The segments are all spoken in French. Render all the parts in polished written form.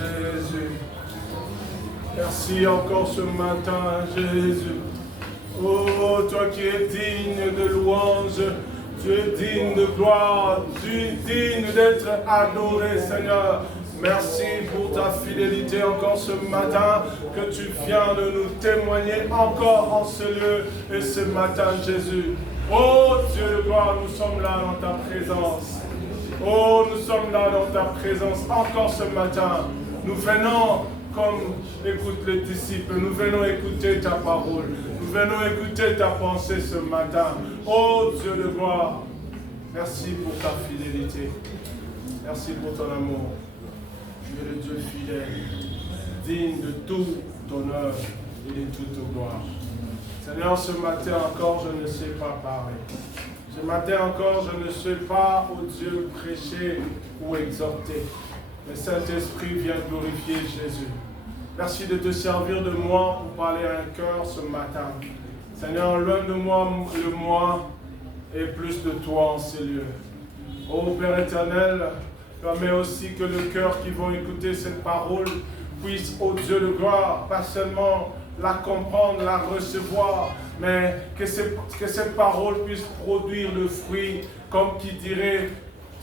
Jésus. Merci encore ce matin, Jésus. Oh, toi qui es digne de louange, tu es digne de gloire, tu es digne d'être adoré, Seigneur. Merci pour ta fidélité encore ce matin, que tu viens de nous témoigner encore en ce lieu et ce matin, Jésus. Oh Dieu de gloire, nous sommes là dans ta présence. Oh, nous sommes là dans ta présence encore ce matin. Nous venons, comme écoutent les disciples, nous venons écouter ta parole. Nous venons écouter ta pensée ce matin. Oh Dieu de gloire, merci pour ta fidélité. Merci pour ton amour. Tu es le Dieu fidèle, digne de tout honneur et de toute gloire. Seigneur, ce matin encore, je ne sais pas parler. Ce matin encore, je ne sais pas, ô Dieu, prêcher ou exhorter. Le Saint-Esprit vient glorifier Jésus. Merci de te servir de moi pour parler à un cœur ce matin. Seigneur, loin de moi le moi et plus de toi en ces lieux. Ô Père éternel, permets aussi que le cœur qui vont écouter cette parole puisse, ô Dieu de gloire, pas seulement la comprendre, la recevoir, mais que cette parole puisse produire le fruit, comme qui dirait,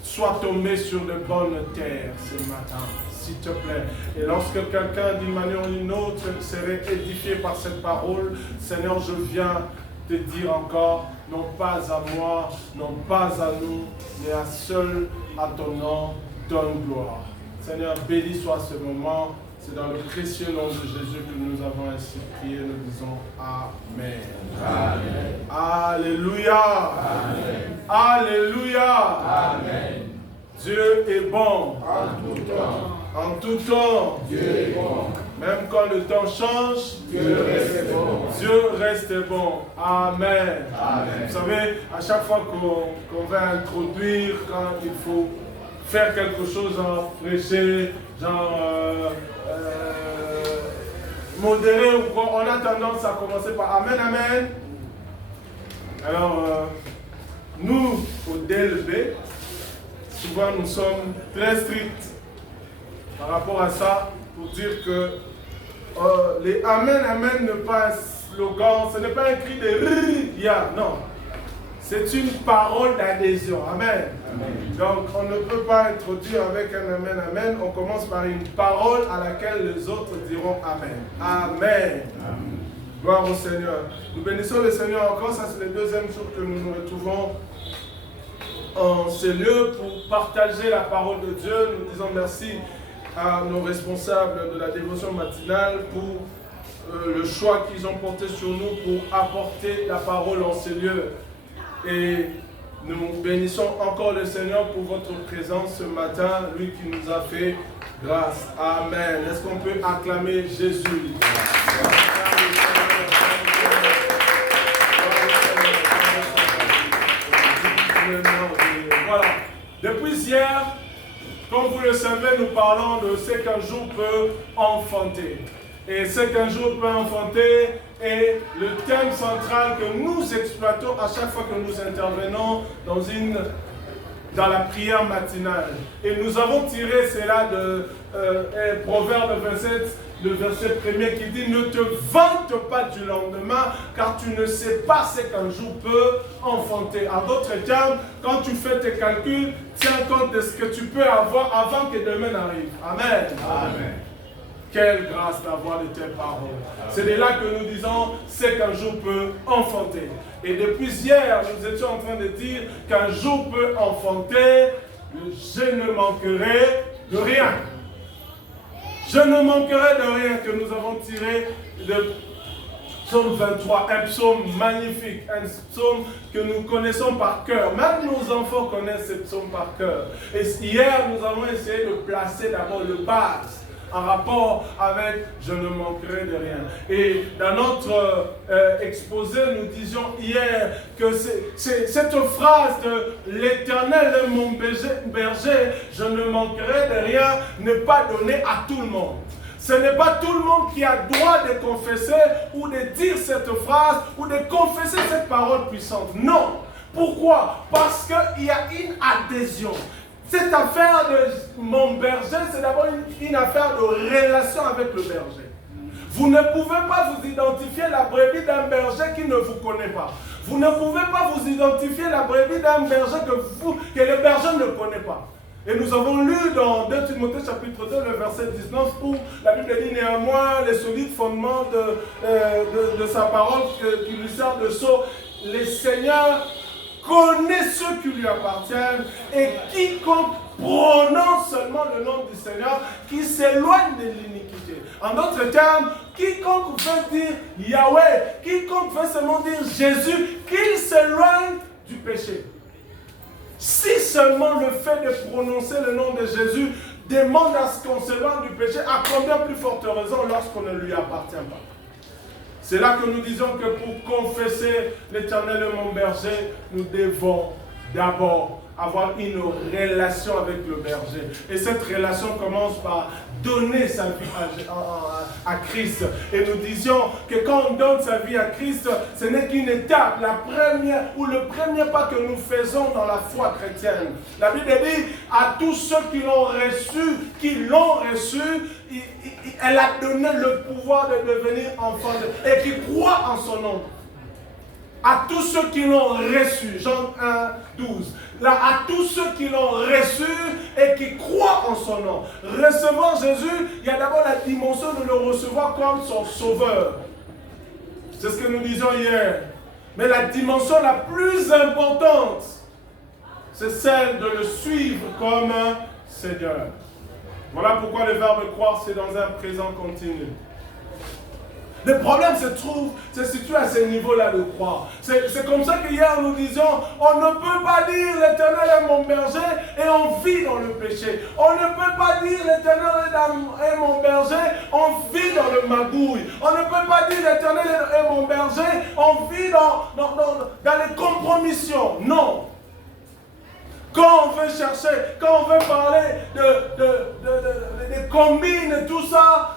soit tombé sur de bonnes terres ce matin, s'il te plaît. Et lorsque quelqu'un d'une manière ou d'une autre serait édifié par cette parole, Seigneur, je viens te dire encore, non pas à moi, non pas à nous, mais à seul à ton nom, donne gloire. Seigneur, béni soit ce moment. C'est dans le précieux nom de Jésus que nous avons ainsi prié. Nous disons Amen. Amen. Alléluia. Amen. Alléluia. Amen. Dieu est bon. En tout temps. En tout temps. Dieu est bon. Même quand le temps change, Dieu reste bon. Dieu reste bon. Amen. Amen. Vous savez, à chaque fois qu'on va introduire, quand il faut faire quelque chose, genre prêcher, genre modéré ou quoi, on a tendance à commencer par Amen, Amen. Alors, nous, au DLB, souvent nous sommes très stricts par rapport à ça, pour dire que les Amen, Amen n'est pas un slogan, ce n'est pas un cri de Ria, non. C'est une parole d'adhésion. Amen. Amen. Donc, on ne peut pas introduire avec un Amen, Amen. On commence par une parole à laquelle les autres diront Amen. Amen. Amen. Gloire au Seigneur. Nous bénissons le Seigneur encore. Ça, c'est le deuxième jour que nous nous retrouvons en ce lieu pour partager la parole de Dieu. Nous disons merci à nos responsables de la dévotion matinale pour le choix qu'ils ont porté sur nous pour apporter la parole en ce lieu. Et nous bénissons encore le Seigneur pour votre présence ce matin, lui qui nous a fait grâce. Amen. Est-ce qu'on peut acclamer Jésus? Voilà. Depuis hier, comme vous le savez, nous parlons de ce qu'un jour peut enfanter. Et ce qu'un jour peut enfanter est le thème central que nous exploitons à chaque fois que nous intervenons dans la prière matinale. Et nous avons tiré cela de Proverbe 27, le verset premier qui dit « Ne te vante pas du lendemain, car tu ne sais pas ce qu'un jour peut enfanter. » En d'autres termes, quand tu fais tes calculs, tiens compte de ce que tu peux avoir avant que demain n'arrive. Amen. Amen. Quelle grâce d'avoir de telles paroles. C'est de là que nous disons ce qu'un jour peut enfanter. Et depuis hier, nous étions en train de dire qu'un jour peut enfanter, je ne manquerai de rien. Je ne manquerai de rien, que nous avons tiré de Psaume 23, un psaume magnifique, un psaume que nous connaissons par cœur. Même nos enfants connaissent ce psaume par cœur. Et hier, nous avons essayé de placer d'abord le base en rapport avec « je ne manquerai de rien ». Et dans notre exposé, nous disions hier que cette phrase de « l'Éternel est mon berger, je ne manquerai de rien » n'est pas donnée à tout le monde. Ce n'est pas tout le monde qui a droit de confesser ou de dire cette phrase ou de confesser cette parole puissante. Non. Pourquoi? Parce qu'il y a une adhésion. Cette affaire de mon berger, c'est d'abord une affaire de relation avec le berger. Vous ne pouvez pas vous identifier la brebis d'un berger qui ne vous connaît pas. Vous ne pouvez pas vous identifier la brebis d'un berger que le berger ne connaît pas. Et nous avons lu dans 2 Timothée chapitre 2, le verset 19, où la Bible dit néanmoins les solides fondements de sa parole qui lui sert de sceau. Le Seigneur connaît ceux qui lui appartiennent et quiconque prononce seulement le nom du Seigneur qui s'éloigne de l'iniquité. En d'autres termes, quiconque veut dire Yahweh, quiconque veut seulement dire Jésus, qu'il s'éloigne du péché. Si seulement le fait de prononcer le nom de Jésus demande à ce qu'on s'éloigne du péché, à combien plus forte raison lorsqu'on ne lui appartient pas. C'est là que nous disons que pour confesser l'Éternel est mon berger, nous devons d'abord avoir une relation avec le berger. Et cette relation commence par donner sa vie à Christ. Et nous disions que quand on donne sa vie à Christ, ce n'est qu'une étape, la première ou le premier pas que nous faisons dans la foi chrétienne. La Bible dit à tous ceux qui l'ont reçu, elle a donné le pouvoir de devenir enfants et qui croient en son nom. À tous ceux qui l'ont reçu, Jean 1, 12. Là, à tous ceux qui l'ont reçu et qui croient en son nom. Recevoir Jésus, il y a d'abord la dimension de le recevoir comme son sauveur. C'est ce que nous disions hier. Mais la dimension la plus importante, c'est celle de le suivre comme un Seigneur. Voilà pourquoi le verbe croire, c'est dans un présent continu. Le problème se situe à ce niveau-là de croire. C'est comme ça qu'hier nous disions, on ne peut pas dire l'Éternel est mon berger et on vit dans le péché. On ne peut pas dire l'Éternel est mon berger, on vit dans le magouille. On ne peut pas dire l'Éternel est mon berger, on vit dans les compromissions. Non. Quand on veut chercher, quand on veut parler de combines et tout ça,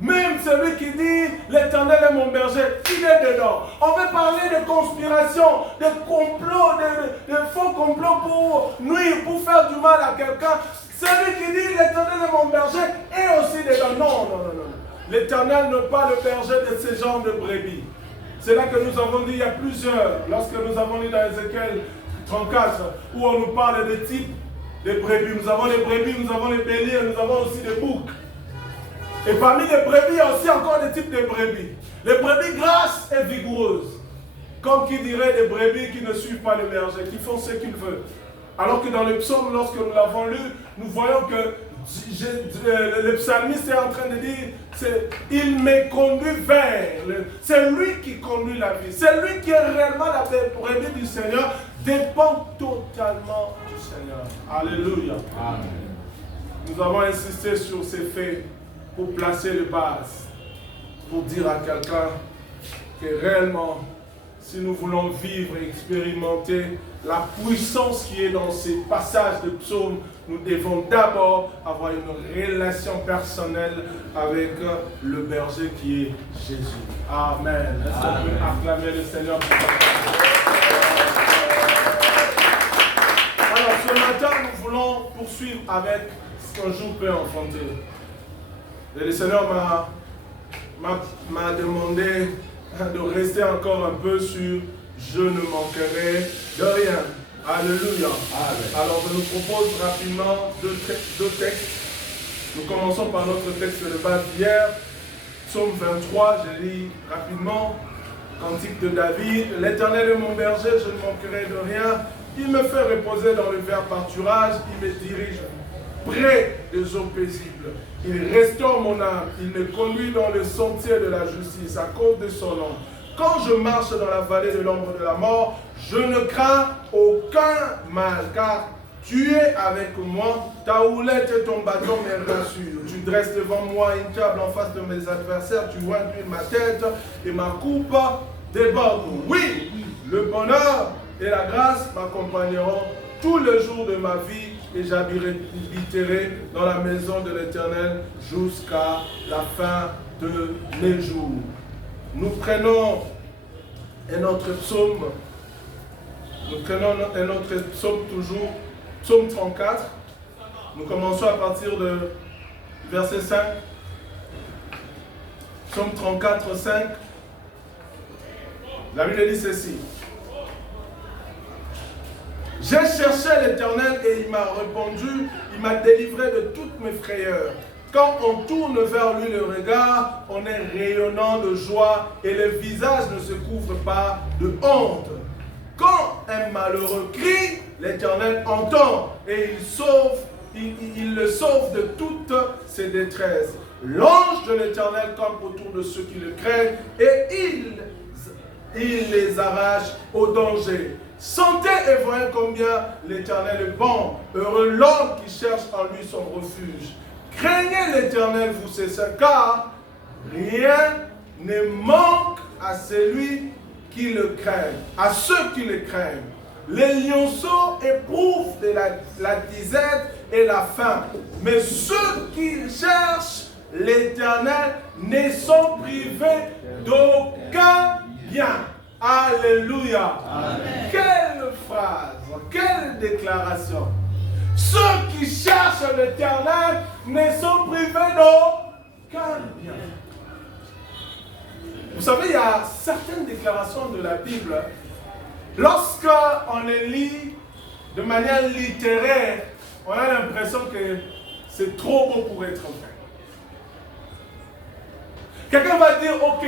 même celui qui dit l'Éternel est mon berger, il est dedans. On veut parler de conspiration, de complot, de faux complots pour nuire, pour faire du mal à quelqu'un. Celui qui dit l'Éternel est mon berger est aussi dedans. Non. L'Éternel n'est pas le berger de ce genre de brebis. C'est là que nous avons dit, il y a plusieurs, lorsque nous avons lu dans Ézéchiel 34, où on nous parle des types de brebis. Nous avons les brebis, nous avons les béliers, nous avons aussi des boucs. Et parmi les brebis, il y a aussi encore des types de brebis. Les brebis grasses et vigoureuses. Comme qui dirait des brebis qui ne suivent pas le berger, qui font ce qu'ils veulent. Alors que dans le psaume, lorsque nous l'avons lu, nous voyons que le psalmiste est en train de dire, il me conduit vers. C'est lui qui conduit la vie. C'est lui qui est réellement la brebis du Seigneur, dépend totalement du Seigneur. Alléluia. Amen. Nous avons insisté sur ces faits pour placer les bases, pour dire à quelqu'un que réellement, si nous voulons vivre et expérimenter la puissance qui est dans ces passages de psaumes, nous devons d'abord avoir une relation personnelle avec le berger qui est Jésus. Amen. Est-ce qu'on peut acclamer le Seigneur pour ça? Alors, ce matin, nous voulons poursuivre avec ce qu'un jour peut enfanter. Et le Seigneur m'a demandé de rester encore un peu sur « Je ne manquerai de rien ». Alléluia. Amen. Alors je nous propose rapidement deux textes. Nous commençons par notre texte de base d'hier, Psaume 23, je lis rapidement. Cantique de David, l'Éternel est mon berger, je ne manquerai de rien. Il me fait reposer dans le vert pâturage, il me dirige près des eaux paisibles. Il restaure mon âme, il me conduit dans le sentier de la justice à cause de son nom. Quand je marche dans la vallée de l'ombre de la mort, je ne crains aucun mal, car tu es avec moi, ta houlette et ton bâton me rassurent. Tu dresses devant moi une table en face de mes adversaires, tu ointues ma tête et ma coupe déborde. Oui, le bonheur et la grâce m'accompagneront tous les jours de ma vie et j'habiterai dans la maison de l'Éternel jusqu'à la fin de mes jours. Nous prenons un autre psaume. Nous prenons un autre psaume toujours, psaume 34. Nous commençons à partir du verset 5. Psaume 34, 5. La Bible dit ceci. J'ai cherché l'Éternel et il m'a répondu, il m'a délivré de toutes mes frayeurs. Quand on tourne vers lui le regard, on est rayonnant de joie et le visage ne se couvre pas de honte. Quand un malheureux crie, l'Éternel entend et il le sauve de toutes ses détresses. L'ange de l'Éternel campe autour de ceux qui le craignent et il les arrache au danger. Sentez et voyez combien l'Éternel est bon. Heureux l'homme qui cherche en lui son refuge. Craignez l'Éternel, vous ses saints, car rien ne manque à celui qui le craignent, à ceux qui le craignent. Les lionceaux éprouvent de la disette et la faim, mais ceux qui cherchent l'Éternel ne sont privés d'aucun bien. Alléluia. Amen. Quelle phrase, quelle déclaration. Ceux qui cherchent l'Éternel ne sont privés d'aucun bien. Vous savez, il y a certaines déclarations de la Bible, lorsqu'on les lit de manière littéraire, on a l'impression que c'est trop beau pour être vrai. Quelqu'un va dire, ok,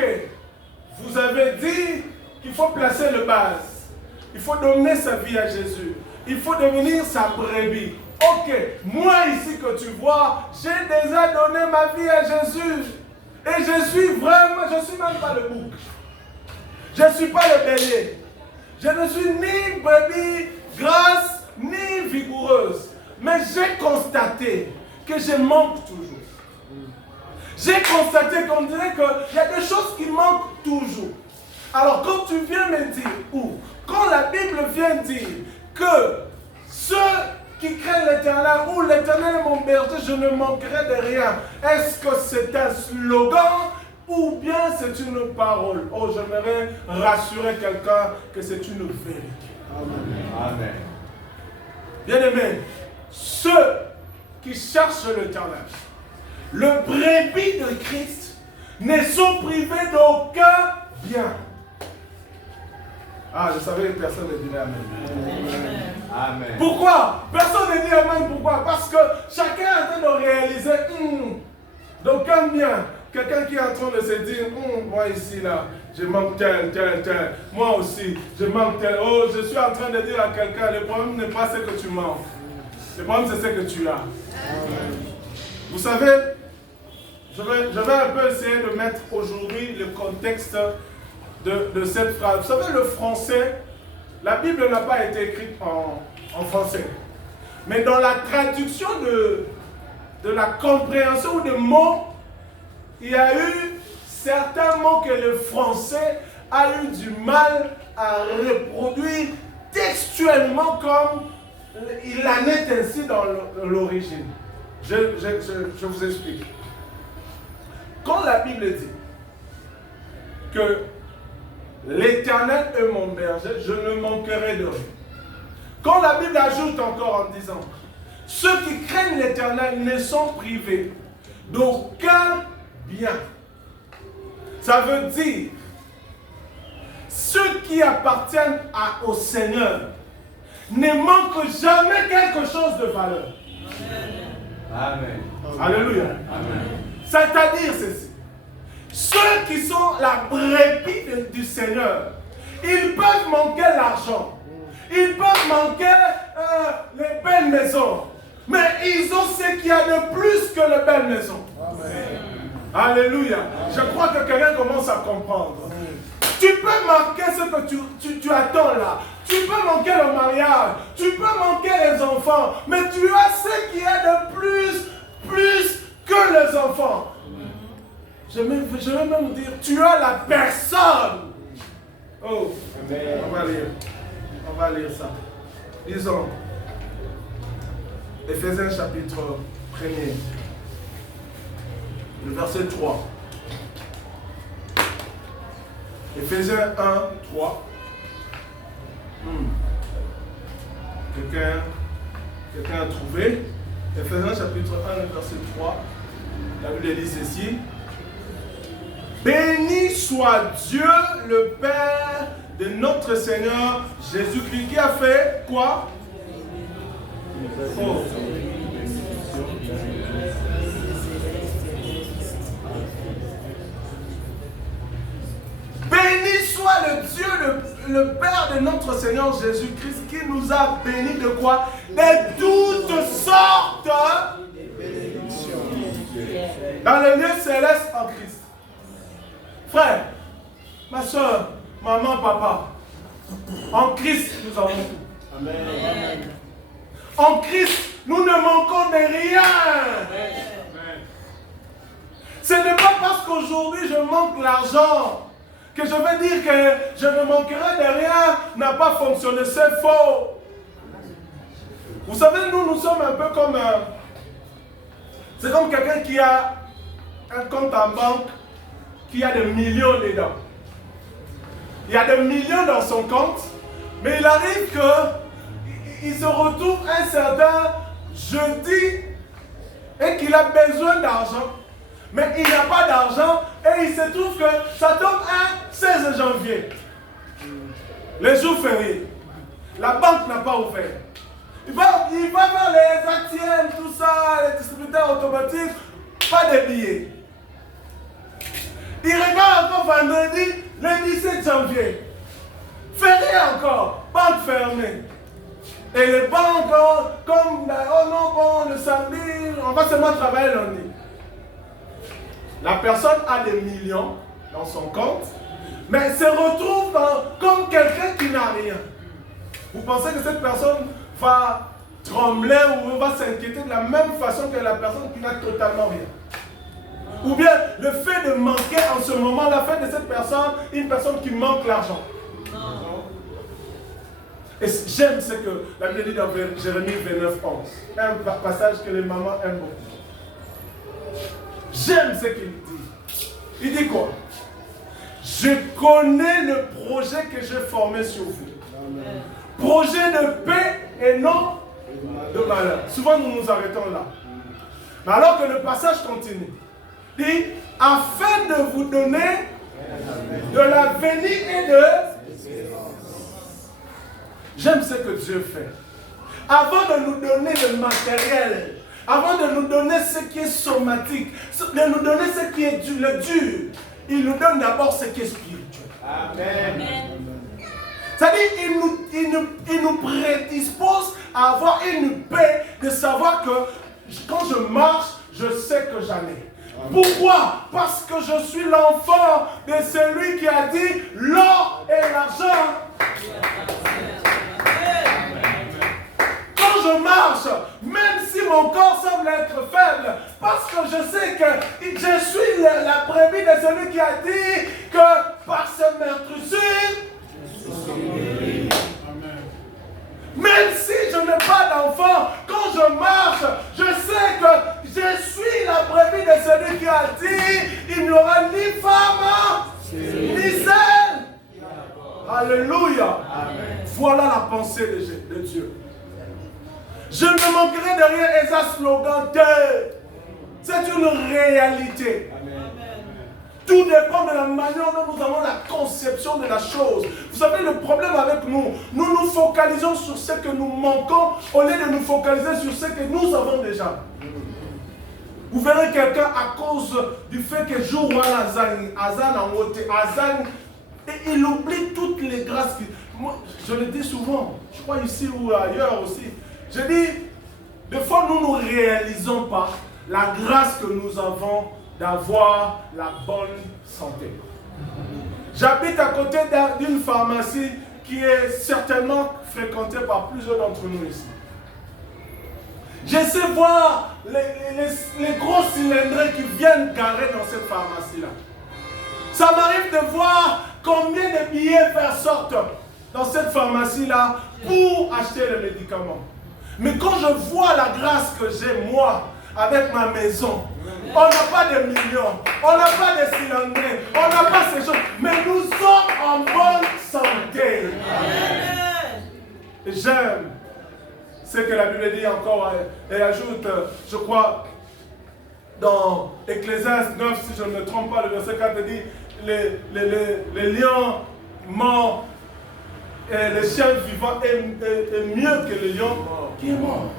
vous avez dit qu'il faut placer le base. Il faut donner sa vie à Jésus. Il faut devenir sa brebis. Ok, moi ici que tu vois, j'ai déjà donné ma vie à Jésus. Et je suis même pas le bouc. Je ne suis pas le bélier. Je ne suis ni brebis grasse, ni vigoureuse. Mais j'ai constaté que je manque toujours. J'ai constaté qu'on dirait qu'il y a des choses qui manquent toujours. Alors quand tu viens me dire, ou quand la Bible vient dire que ceux qui craignent l'Éternel, ou l'Éternel est mon berger, je ne manquerai de rien, est-ce que c'est un slogan ou bien c'est une parole? Oh, j'aimerais rassurer quelqu'un que c'est une vérité. Amen. Bien-aimés, ceux qui cherchent l'Éternel, le brebis de Christ, ne sont privés d'aucun bien. Ah, je savais que personne ne dirait Amen. Amen. Pourquoi? Personne ne dit Amen. Pourquoi? Parce que chacun est en train de réaliser d'aucun bien. Quelqu'un qui est en train de se dire, moi ici, là, je manque tel. Moi aussi, je manque tel. Oh, je suis en train de dire à quelqu'un, le problème n'est pas ce que tu manques. Le problème, c'est ce que tu as. Amen. Vous savez, je vais un peu essayer de mettre aujourd'hui le contexte de cette phrase. Vous savez, le français, la Bible n'a pas été écrite en français. Mais dans la traduction de la compréhension ou de mots, il y a eu certains mots que le français a eu du mal à reproduire textuellement comme il en est ainsi dans l'origine. Je vous explique. Quand la Bible dit que l'Éternel est mon berger, je ne manquerai de rien. Quand la Bible ajoute encore en disant, ceux qui craignent l'Éternel ne sont privés d'aucun bien. Ça veut dire, ceux qui appartiennent au Seigneur ne manquent jamais quelque chose de valeur. Amen. Alléluia. Amen. C'est-à-dire ceci. Ceux qui sont la brebis du Seigneur, ils peuvent manquer l'argent. Ils peuvent manquer les belles maisons. Mais ils ont ce qu'il y a de plus que les belles maisons. Amen. Alléluia. Je crois que quelqu'un commence à comprendre. Tu peux manquer ce que tu attends là. Tu peux manquer le mariage. Tu peux manquer les enfants. Mais tu as ce qu'il y a de plus que les enfants. Je vais même dire, tu as la personne. Oh, amen. On va lire ça. Lisons. Éphésiens chapitre 1er. Le verset 3. Éphésiens 1, 3. Quelqu'un a trouvé? Ephésiens chapitre 1, verset 3. La Bible dit ceci. Béni soit Dieu, le Père de notre Seigneur Jésus-Christ, qui a fait quoi? Oh. Béni soit le Dieu, le Père de notre Seigneur Jésus-Christ, qui nous a bénis de quoi? De toutes sortes de bénédictions. Dans le lieu céleste en Christ. Frère, ma soeur, maman, papa, en Christ, nous avons tout. Amen. En Christ, nous ne manquons de rien. Amen. Ce n'est pas parce qu'aujourd'hui je manque l'argent que je vais dire que je ne manquerai de rien, n'a pas fonctionné. C'est faux. Vous savez, nous sommes un peu comme... c'est comme quelqu'un qui a un compte en banque, qui a des millions dedans. Il y a des millions dans son compte, mais il arrive qu'il se retrouve un certain jeudi et qu'il a besoin d'argent, mais il n'a pas d'argent et il se trouve que ça tombe un 16 janvier. Les jours fériés. La banque n'a pas ouvert. Il va vers les ATM, tout ça, les distributeurs automatiques, pas de billets. Il regarde encore vendredi, le 17 janvier. Férié encore, banque fermée. Et les banques, comme, oh non, bon, le samedi, on va seulement travailler lundi. La personne a des millions dans son compte, mais se retrouve comme quelqu'un qui n'a rien. Vous pensez que cette personne va trembler ou va s'inquiéter de la même façon que la personne qui n'a totalement rien? Ou bien le fait de manquer en ce moment-là fait de cette personne une personne qui manque l'argent. Et j'aime ce que la Bible dit dans Jérémie 29, 11. Un passage que les mamans aiment beaucoup. J'aime ce qu'il dit. Il dit quoi? Je connais le projet que j'ai formé sur vous. Amen. Projet de paix et non de malheur. Souvent nous nous arrêtons là. Mais alors que le passage continue. Dit, afin de vous donner de l'avenir et de... J'aime ce que Dieu fait. Avant de nous donner le matériel, avant de nous donner ce qui est somatique, de nous donner ce qui est le dur, il nous donne d'abord ce qui est spirituel. Amen. C'est-à-dire, il nous prédispose à avoir une paix, de savoir que quand je marche, je sais que j'en ai. Pourquoi? Parce que je suis l'enfant de celui qui a dit l'or et l'argent. Quand je marche, même si mon corps semble être faible, parce que je sais que je suis la brebis de celui qui a dit que par ce meurtrissure, même si je n'ai pas d'enfant, quand je marche, je sais que je suis la brebis de celui qui a dit il n'y aura ni femme, ni celle. Alléluia. Amen. Voilà la pensée de Dieu. Je ne manquerai de rien, et ça slogan c'est une réalité. Amen. Tout dépend de la manière dont nous avons la conception de la chose. Vous savez, le problème avec nous, nous nous focalisons sur ce que nous manquons au lieu de nous focaliser sur ce que nous avons déjà. Vous verrez quelqu'un à cause du fait que jour ou Azan en haute, Azan, et il oublie toutes les grâces. Moi, je le dis souvent, je crois ici ou ailleurs aussi. Je dis, des fois nous ne réalisons pas la grâce que nous avons d'avoir la bonne santé. J'habite à côté d'une pharmacie qui est certainement fréquentée par plusieurs d'entre nous ici. J'essaie de voir les gros cylindrés qui viennent garer dans cette pharmacie-là. Ça m'arrive de voir combien de billets sortent dans cette pharmacie-là pour acheter le médicament. Mais quand je vois la grâce que j'ai moi, avec ma maison, on n'a pas de millions, on n'a pas de cylindrés, on n'a pas ces choses, mais nous sommes en bonne santé. Amen. J'aime ce que la Bible dit encore et ajoute, je crois, dans Ecclésiaste 9, si je ne me trompe pas, le verset 4 dit, les lions morts et les chiens vivants est mieux que le lion qui est mort.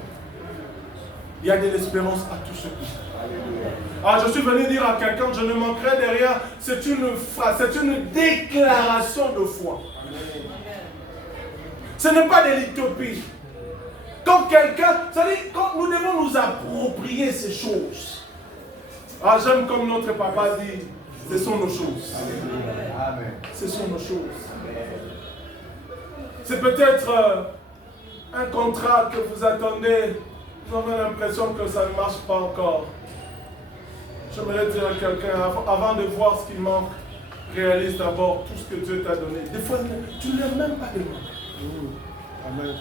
Il y a de l'espérance à tous ceux qui sont. Alors je suis venu dire à quelqu'un, je ne manquerai de rien, c'est une phrase, c'est une déclaration de foi. Ce n'est pas de l'utopie. Quand quelqu'un, c'est-à-dire, quand nous devons nous approprier ces choses. Ah, j'aime comme notre papa dit, ce sont nos choses. Amen. Ce sont nos choses. C'est peut-être un contrat que vous attendez, vous avez l'impression que ça ne marche pas encore. J'aimerais dire à quelqu'un, avant de voir ce qui manque, réalise d'abord tout ce que Dieu t'a donné. Des fois, tu ne l'as même pas demandé. Amen.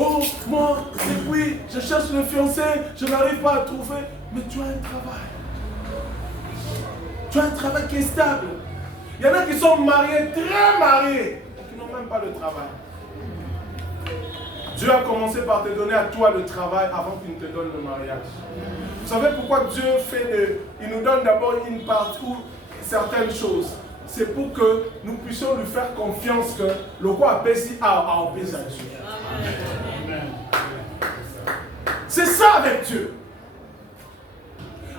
Oh, moi, depuis, je cherche le fiancé, je n'arrive pas à trouver. Mais tu as un travail. Tu as un travail qui est stable. Il y en a qui sont mariés, très mariés, qui n'ont même pas de travail. Dieu a commencé par te donner à toi le travail avant qu'il ne te donne le mariage. Vous savez pourquoi Dieu il nous donne d'abord une partie ou certaines choses. C'est pour que nous puissions lui faire confiance que le roi a baissé à obéir à Dieu. C'est ça avec Dieu.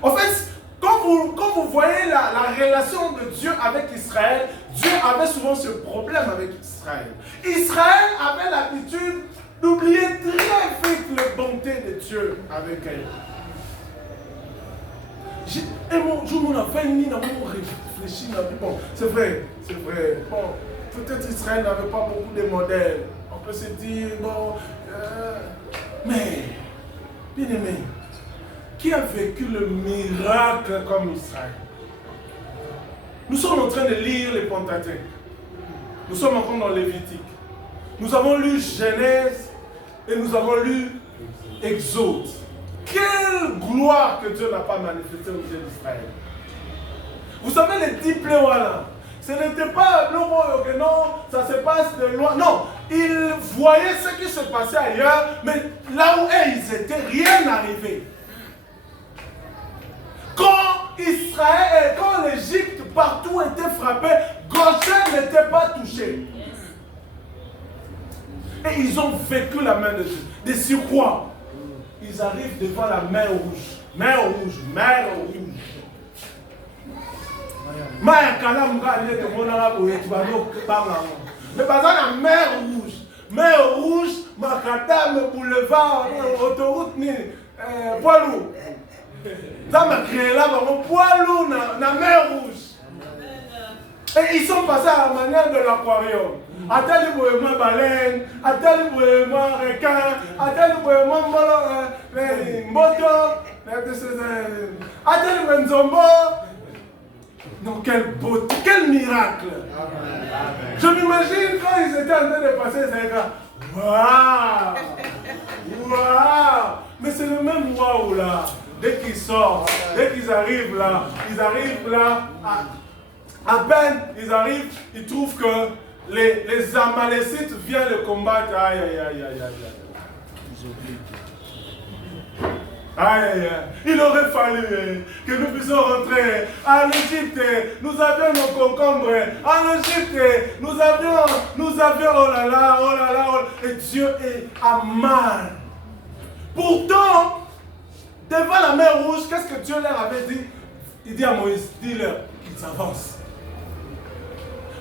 En fait, quand vous voyez la relation de Dieu avec Israël, Dieu avait souvent ce problème avec Israël. Israël avait l'habitude d'oublier très vite la bonté de Dieu avec elle. Et mon jour, on a fait une ligne, on réfléchit, bon, c'est vrai. Bon, peut-être Israël n'avait pas beaucoup de modèles. On peut se dire, bon, mais, bien aimé, qui a vécu le miracle comme Israël? Nous sommes en train de lire les Pentateuques. Nous sommes encore dans Lévitique. Nous avons lu Genèse et nous avons lu Exode. Quelle gloire que Dieu n'a pas manifestée au Dieu d'Israël. Vous savez les 10 plaies là, ce n'était pas que non, ça se passe de loin. Non, ils voyaient ce qui se passait ailleurs, mais là où ils étaient, rien n'arrivait. Quand Israël, quand l'Égypte partout était frappée, Goshen n'était pas touché. Et ils ont vécu la main de Dieu. Des surcroît, ils arrivent devant la mer rouge. Mer rouge. Mais par exemple, la mer rouge. Mer rouge, Macadam, boulevard, autoroute, poids lourd. Ça m'a créé là, poids lourd, la mer rouge. Et ils sont passés à la manière de l'aquarium. À tel mouvement baleine, à tel mouvement requin, à tel mouvement moto, à tel mouvement zombo. Non, quelle beauté, quel miracle. Amen. Je m'imagine quand ils étaient en train de passer, ils étaient là. Waouh! Mais c'est le même waouh là. Dès qu'ils sortent, dès qu'ils arrivent là, à peine ils arrivent, ils trouvent que les Amalécites viennent le combattre. Aïe. Il aurait fallu que nous puissions rentrer en Égypte. Nous avions nos concombres. En Égypte, nous avions, oh là là, et Dieu est à mal. Pourtant, devant la mer rouge, qu'est-ce que Dieu leur avait dit? Il dit à Moïse, dis-leur qu'ils avancent.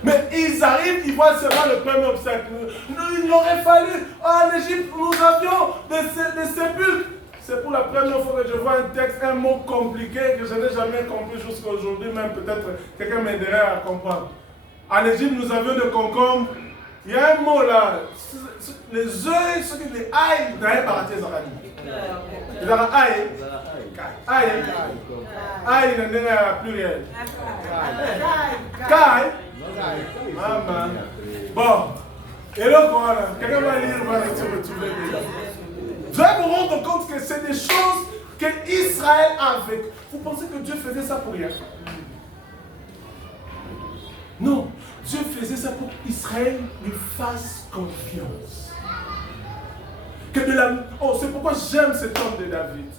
Mais ils arrivent, ils voient seulement le premier obstacle. Il aurait fallu, en Égypte, nous avions des sépulcres. C'est pour la première fois que je vois un texte, un mot compliqué que je n'ai jamais compris jusqu'à aujourd'hui, même peut-être quelqu'un m'aiderait à comprendre. En Égypte, nous avions des concombres. Il y a un mot là, les œufs, ceux qui disent aïe, vous n'avez pas raté les araignées. Les araignées, aïe, il n'y a plus rien. Caille. Maman. Bon. Et là, voilà, quelqu'un va lire, va retrouver. Vous allez vous rendre compte que c'est des choses que Israël a vécues. Vous pensez que Dieu faisait ça pour rien? Non. Dieu faisait ça pour qu'Israël lui fasse confiance. C'est pourquoi j'aime cet homme de David.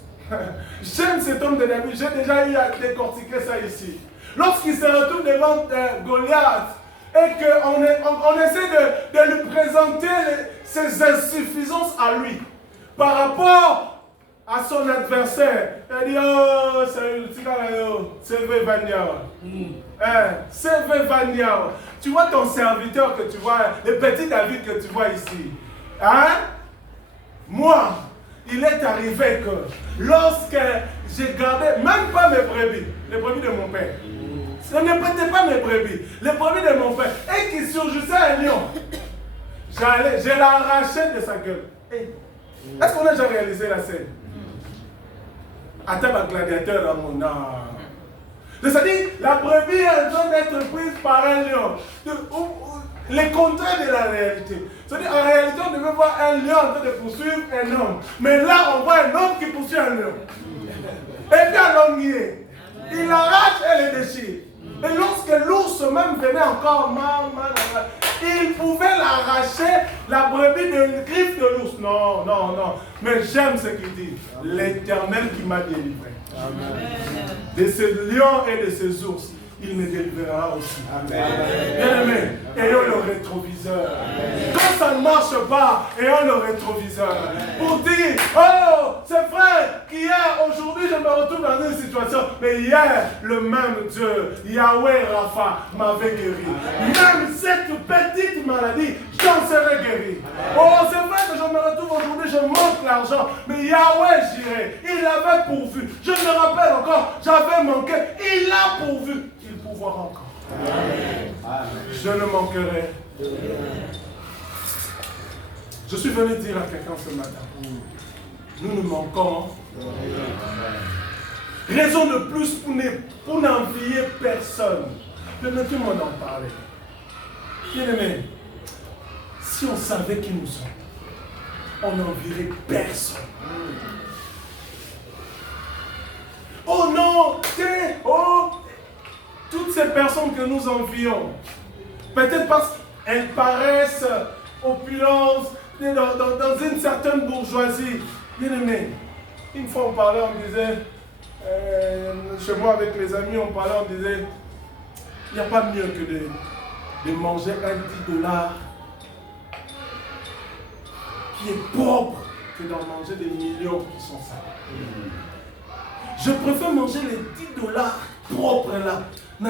J'aime cet homme de David. J'ai déjà eu à décortiquer ça ici. Lorsqu'il se retrouve devant Goliath et qu'on essaie de lui présenter ses insuffisances à lui par rapport à son adversaire, il dit, oh, c'est Vandia. Tu vois ton serviteur que tu vois, le petit David que tu vois ici. Hein? Moi, il est arrivé que lorsque j'ai gardé, même pas mes brebis, les brebis de mon père, ce n'était pas mes brebis, les brebis de mon père, et qui surgissait un lion, je l'ai arraché de sa gueule. Est-ce qu'on a déjà réalisé la scène? Attends, un gladiateur dans mon âme. C'est-à-dire, la brebis est en train d'être prise par un lion. Les contraires de la réalité. C'est-à-dire, en réalité, on devait voir un lion en train de poursuivre un homme. Mais là, on voit un homme qui poursuit un lion. Et puis, l'homme y est. Il l'arrache et le déchire. Et lorsque l'ours même venait encore, il pouvait l'arracher, la brebis de griffe de l'ours. Non. Mais j'aime ce qu'il dit. L'Éternel qui m'a délivré. Amen. De ces lions et de ces ours, il me délivrera aussi. Bien aimé, ayons le rétroviseur. Amen. Quand ça ne marche pas, ayons le rétroviseur. Amen. Pour dire, oh, c'est vrai qu'hier, aujourd'hui, je me retrouve dans une situation, mais hier, le même Dieu, Yahweh Rapha, m'avait guéri. Amen. Même cette petite maladie, j'en serai guéri. Amen. Oh, c'est vrai que je me retrouve aujourd'hui, je manque l'argent, mais Yahweh j'irai. Il avait pourvu. Je me rappelle encore, j'avais manqué, il a pourvu. Pouvoir encore. Amen. Je ne manquerai. Je suis venu dire à quelqu'un ce matin, nous ne manquons. Raison de plus pour n'envier personne. Permettez-moi d'en parler. Bien-aimé, si on savait qui nous sommes, on n'envierait personne. Oh non, toutes ces personnes que nous envions, peut-être parce qu'elles paraissent opulentes, dans une certaine bourgeoisie. Bien aimé, une fois on parlait, on disait, chez moi avec les amis, on parlait, on disait, il n'y a pas mieux que de manger un $10 qui est propre que d'en manger des millions qui sont sales. Je préfère manger les $10 propres là. Que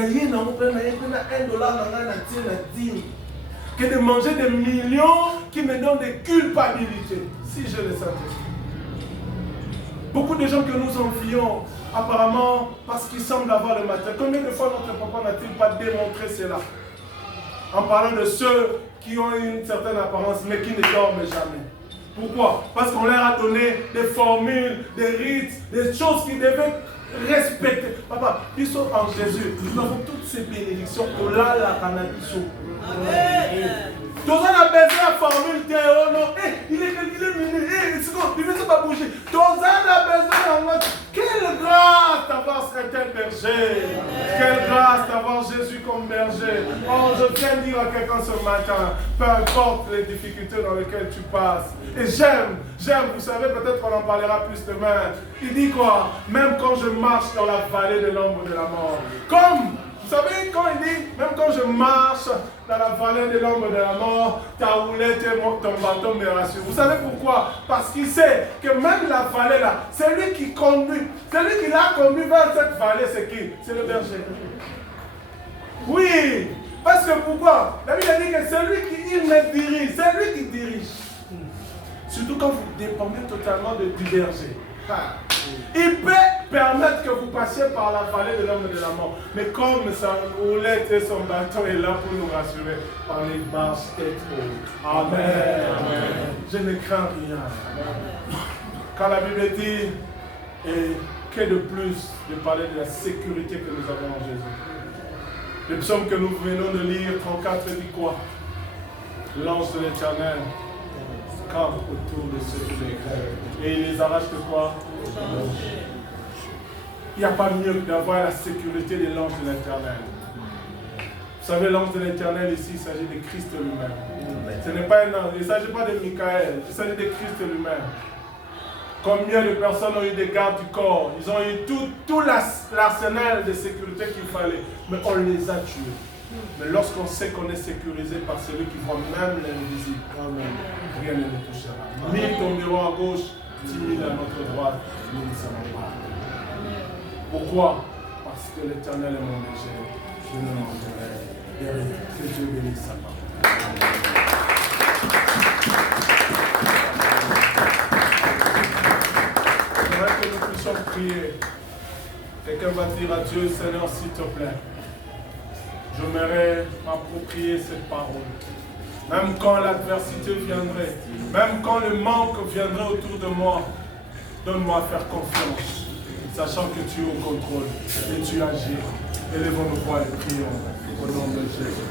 de manger des millions qui me donnent des culpabilités. Si je le savais. Beaucoup de gens que nous envions, apparemment, parce qu'ils semblent avoir le matériel. Combien de fois notre papa n'a-t-il pas démontré cela? En parlant de ceux qui ont une certaine apparence, mais qui ne dorment jamais. Pourquoi? Parce qu'on leur a donné des formules, des rites, des choses qu'ils devaient respecter. Papa, ils sont en Jésus. Nous avons toutes ces bénédictions. Amen. Tous on a besoin de la formule théo. Il est mini. Il ne veut pas bouger. Tous on a besoin de quelle grâce d'avoir un tel berger. Quelle grâce d'avoir Jésus comme berger. Oh, je viens dire à quelqu'un ce matin, peu importe les difficultés dans lesquelles tu passes. Et j'aime, vous savez, peut-être qu'on en parlera plus demain. Il dit quoi? Même quand je marche dans la vallée de l'ombre de la mort. Comme, vous savez, quand il dit, même quand je marche dans la vallée de l'ombre de la mort, ta houlette et ton bâton me rassurent. Vous savez pourquoi? Parce qu'il sait que même la vallée là, c'est lui qui conduit. Celui qui l'a conduit vers cette vallée, c'est qui? C'est le berger. Oui, parce que pourquoi? La Bible dit que c'est lui qui me dirige, c'est lui qui dirige. Surtout quand vous dépendez totalement du berger. Il peut permettre que vous passiez par la vallée de l'homme de la mort. Mais comme sa houlette et son bâton est là pour nous rassurer par les marches tête haute. Amen. Amen. Je ne crains rien. Amen. Quand la Bible dit, et que de plus de parler de la sécurité que nous avons en Jésus. Le psaume que nous venons de lire, 34, dit quoi? L'ange de l'Éternel campe autour de ceux qui les craignent. Et il les arrache de quoi? Il n'y a pas mieux que d'avoir la sécurité de l'ange de l'Éternel. Vous savez, l'ange de l'Éternel ici, il s'agit de Christ lui-même. Ce n'est pas un ange, il ne s'agit pas de Michael, il s'agit de Christ lui-même. Combien de personnes ont eu des gardes du corps? Ils ont eu tout l'arsenal de sécurité qu'il fallait, mais on les a tués. Mais lorsqu'on sait qu'on est sécurisé par celui qui voit même l'invisible, rien ne nous touchera. 1000 tomberont à gauche, 10 000 à notre droite, nous ne savons pas. Pourquoi? Parce que l'Éternel est mon berger, je ne manquerai de rien. Que Dieu bénisse sa parole. J'aimerais que nous puissions prier. Quelqu'un va dire à Dieu, Seigneur, s'il te plaît, j'aimerais m'approprier cette parole. Même quand l'adversité viendrait, même quand le manque viendrait autour de moi, donne-moi à faire confiance, sachant que tu es au contrôle et tu agis. Élevons nos voix et prions au nom de Jésus.